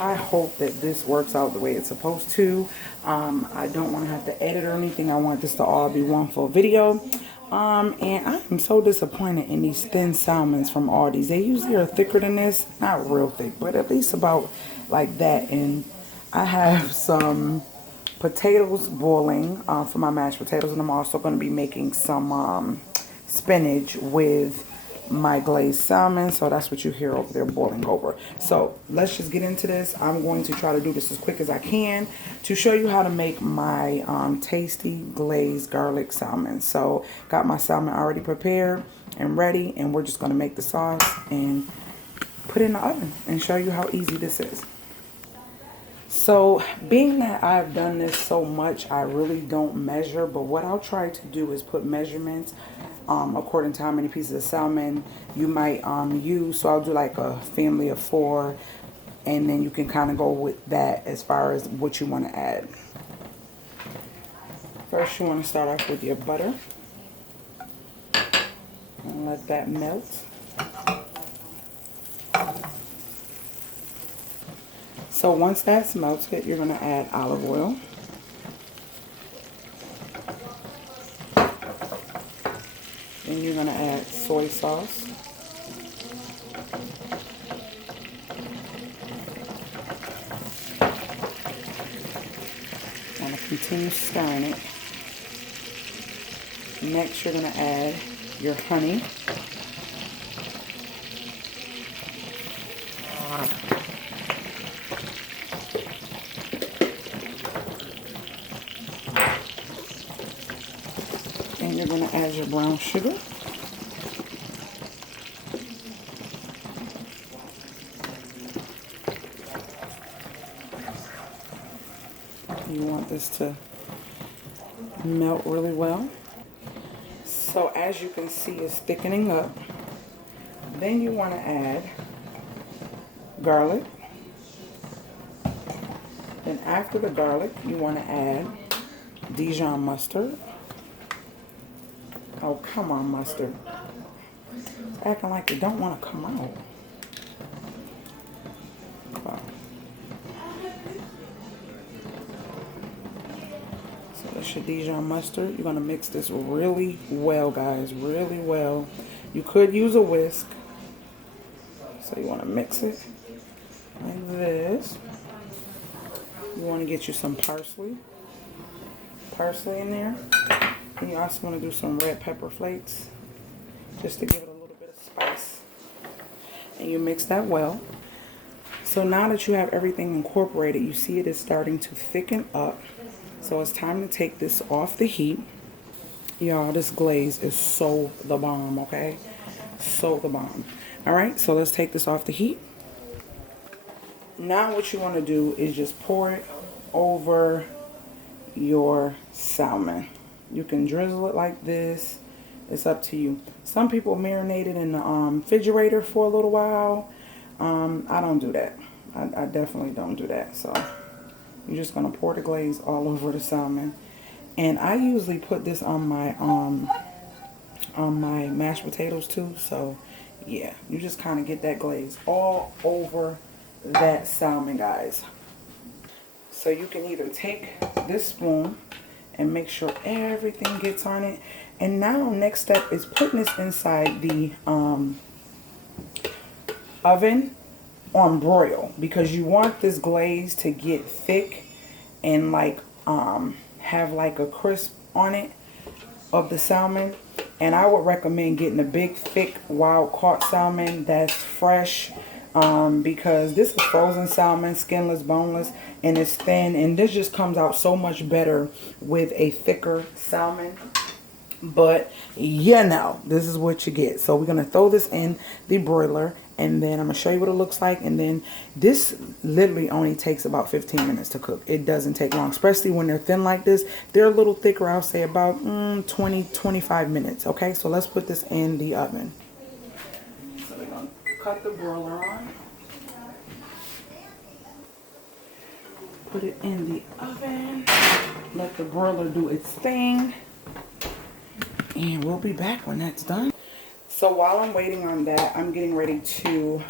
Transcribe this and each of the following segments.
I hope that this works out the way it's supposed to. I don't want to have to edit or anything. I want this to all be one full video. And I am so disappointed in these thin salmons from Aldi's. They usually are thicker than this. Not real thick, but at least about like that. And I have some potatoes boiling for my mashed potatoes. And I'm also going to be making some spinach with my glazed salmon. So that's what you hear over there boiling over. So let's just get into this. I'm going to try to do this as quick as I can to show you how to make my tasty glazed garlic salmon. So got my salmon already prepared and ready, and we're just going to make the sauce and put it in the oven and show you how easy this is. So being that I've done this so much, I really don't measure, but what I'll try to do is put measurements according to how many pieces of salmon you might use. So I'll do like a family of 4, and then you can kind of go with that as far as what you want to add. First, you want to start off with your butter and let that melt. So once that's melted, you're going to add olive oil. Then you're going to add soy sauce. Want to continue stirring it. Next, you're going to add your honey. And you're going to add your brown sugar. You want this to melt really well. So as you can see, it's thickening up. Then you want to add garlic. Then after the garlic, you want to add Dijon mustard. Oh, come on, mustard. It's acting like it don't want to come out. Wow. So that's your Dijon mustard. You're going to mix this really well, guys. Really well. You could use a whisk. So you want to mix it like this. You want to get you some parsley. Parsley in there. And you also want to do some red pepper flakes just to give it a little bit of spice. And you mix that well. So now that you have everything incorporated, you see it is starting to thicken up. So it's time to take this off the heat. Y'all, this glaze is so the bomb, okay? So the bomb. Alright, so let's take this off the heat. Now what you want to do is just pour it over your salmon. You can drizzle it like this. It's up to you. Some people marinate it in the refrigerator for a little while. I don't do that. I definitely don't do that. So you're just going to pour the glaze all over the salmon. And I usually put this on my mashed potatoes too. So yeah, you just kind of get that glaze all over that salmon, guys. So you can either take this spoon and make sure everything gets on it. And now next step is putting this inside the oven on broil, because you want this glaze to get thick and like have like a crisp on it of the salmon. And I would recommend getting a big thick wild caught salmon that's fresh, because this is frozen salmon, skinless, boneless, and it's thin, and this just comes out so much better with a thicker salmon. But you know, this is what you get. So we're going to throw this in the broiler, and then I'm going to show you what it looks like. And then this literally only takes about 15 minutes to cook. It doesn't take long, especially when they're thin like this. They're a little thicker. I'll say about 20-25 minutes. Okay, so let's put this in the oven. So we're going to cut the broiler on. Put it in the oven. Let the broiler do its thing. And we'll be back when that's done. So while I'm waiting on that, I'm getting ready to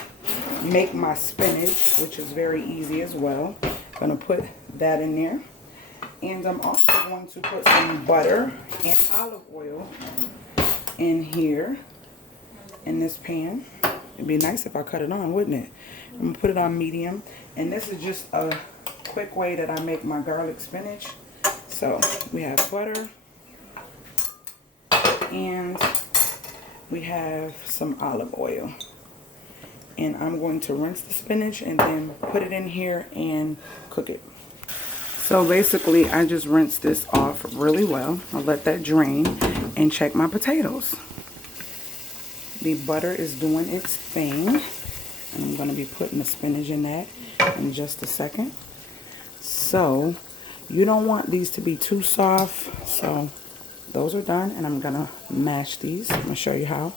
make my spinach, which is very easy as well. Gonna put that in there. And I'm also going to put some butter and olive oil in here in this pan. It'd be nice if I cut it on, wouldn't it? I'm gonna put it on medium. And this is just a quick way that I make my garlic spinach. So we have butter and we have some olive oil. And I'm going to rinse the spinach and then put it in here and cook it. So basically I just rinsed this off really well. I'll let that drain and check my potatoes. The butter is doing its thing. And I'm going to be putting the spinach in that in just a second. So you don't want these to be too soft. So those are done, and I'm going to mash these. I'm going to show you how.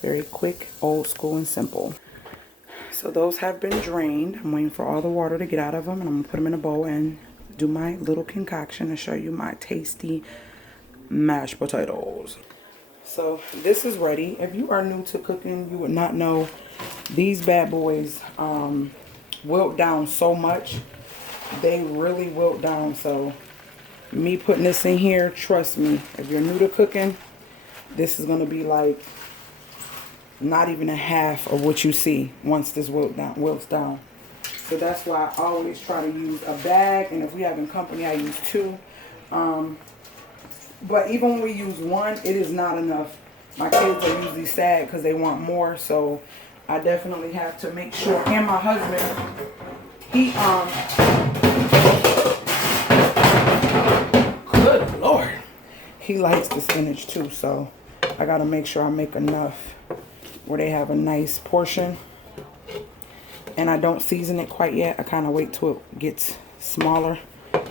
Very quick, old school, and simple. So those have been drained. I'm waiting for all the water to get out of them, and I'm going to put them in a bowl and do my little concoction and show you my tasty mashed potatoes. So this is ready. If you are new to cooking, you would not know these bad boys wilt down so much. They really wilt down. So me putting this in here, trust me, if you're new to cooking, this is going to be like not even a half of what you see once this wilts down. So that's why I always try to use a bag, and if we having company, I use 2. But even when we use 1, it is not enough. My kids are usually sad because they want more, so I definitely have to make sure. And my husband, he good Lord, he likes the spinach too, so I gotta make sure I make enough where they have a nice portion. And I don't season it quite yet. I kind of wait till it gets smaller.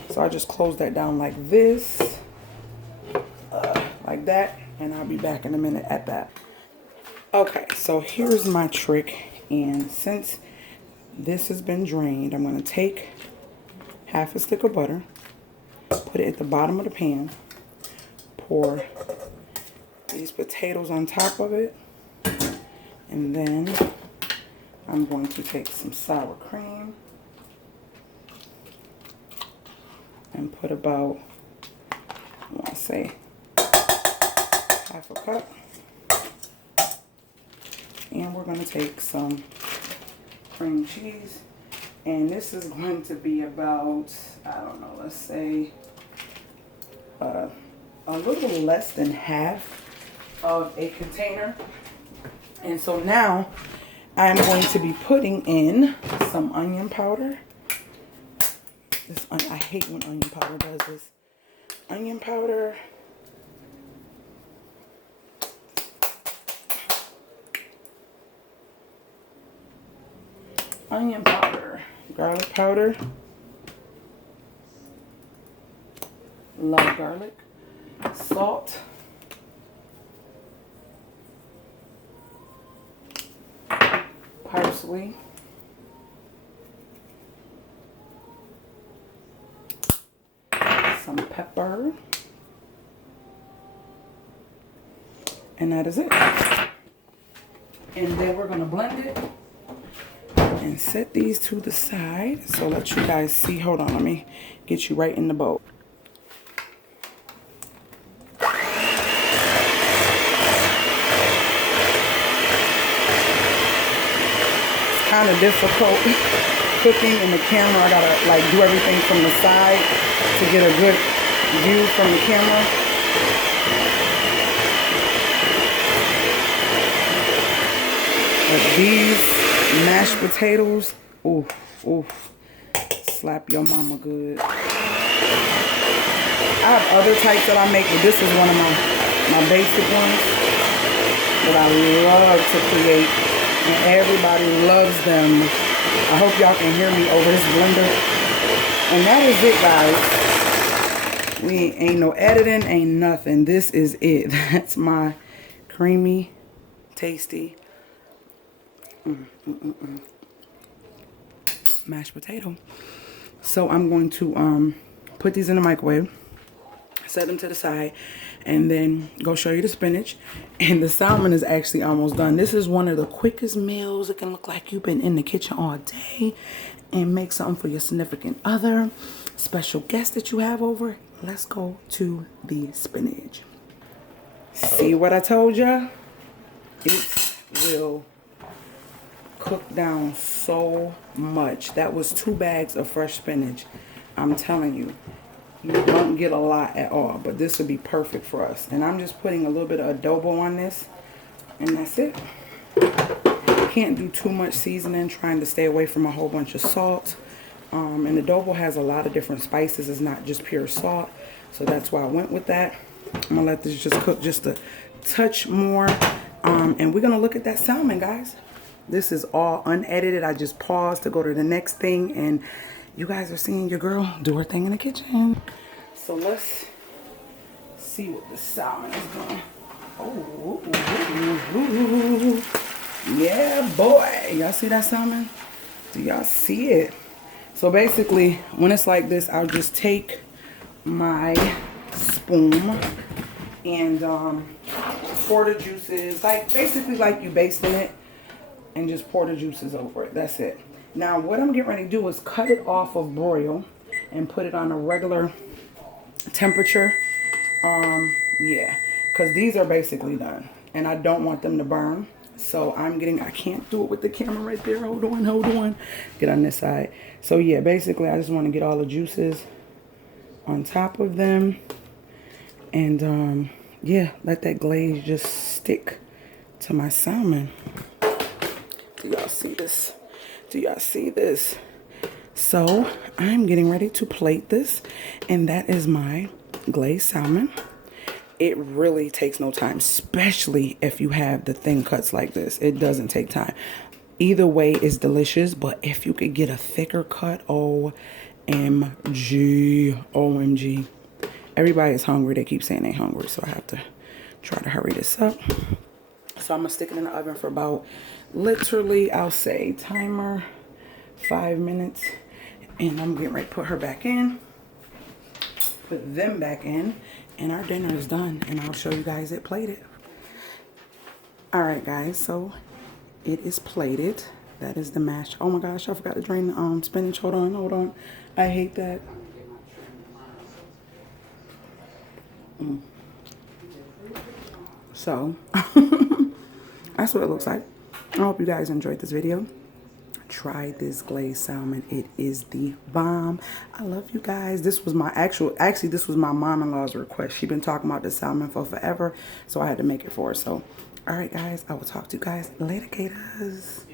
So I just close that down like this, like that, and I'll be back in a minute at that. Okay, so here's my trick. And since this has been drained, I'm going to take half a stick of butter, put it at the bottom of the pan, pour these potatoes on top of it, and then I'm going to take some sour cream and put about, I want to say, half a cup. And we're going to take some cream cheese. And this is going to be about, I don't know, let's say a little less than half of a container. And so now I'm going to be putting in some onion powder. I hate when onion powder does this. Onion powder. Onion powder. Garlic powder. Love garlic. Salt. Parsley. Some pepper. And that is it. And then we're going to blend it and set these to the side. So let you guys see. Hold on, let me get you right in the bowl. Kind of difficult cooking in the camera. I gotta like do everything from the side to get a good view from the camera. But these mashed potatoes, ooh, ooh, slap your mama good. I have other types that I make, but this is one of my basic ones that I love to create. And everybody loves them. I hope y'all can hear me over this blender. And that is it, guys. We ain't no editing, ain't nothing. This is it. That's my creamy, tasty mashed potato. So I'm going to put these in the microwave Set them to the side, and then go show you the spinach. And the salmon is actually almost done. This is one of the quickest meals. It can look like you've been in the kitchen all day, and make something for your significant other, special guest that you have over. Let's go to the spinach. See what I told ya? It will cook down so much. That was 2 bags of fresh spinach. I'm telling you, you don't get a lot at all, but this would be perfect for us. And I'm just putting a little bit of adobo on this, and that's it. Can't do too much seasoning, trying to stay away from a whole bunch of salt. And adobo has a lot of different spices. It's not just pure salt, so that's why I went with that. I'm gonna let this just cook just a touch more, and we're gonna look at that salmon, guys. This is all unedited. I just paused to go to the next thing, and you guys are seeing your girl do her thing in the kitchen. So let's see what the salmon is doing. Oh, yeah, boy. Y'all see that salmon? Do y'all see it? So basically, when it's like this, I'll just take my spoon and pour the juices, like basically like you basting it, and just pour the juices over it. That's it. Now what I'm getting ready to do is cut it off of broil and put it on a regular temperature. Yeah, because these are basically done and I don't want them to burn. So I can't do it with the camera right there. Hold on. Get on this side. So yeah, basically I just want to get all the juices on top of them. And yeah, let that glaze just stick to my salmon. Do y'all see this? Do y'all see this? So I'm getting ready to plate this, and that is my glazed salmon. It really takes no time, especially if you have the thin cuts like this. It doesn't take time. Either way is delicious, but if you could get a thicker cut, OMG. Everybody is hungry. They keep saying they're hungry, so I have to try to hurry this up. So I'm gonna stick it in the oven for about, literally, I'll say timer 5 minutes, and I'm getting ready to put her back in, put them back in, and our dinner is done, and I'll show you guys it plated. All right, guys, so it is plated. That is the mashed. Oh my gosh, I forgot to drain the spinach. Hold on. I hate that. So that's what it looks like. I hope you guys enjoyed this video. Try this glazed salmon. It is the bomb. I love you guys. This was my actually this was my mom-in-law's request. She's been talking about this salmon for forever, so I had to make it for her. So all right, guys, I will talk to you guys later, gators.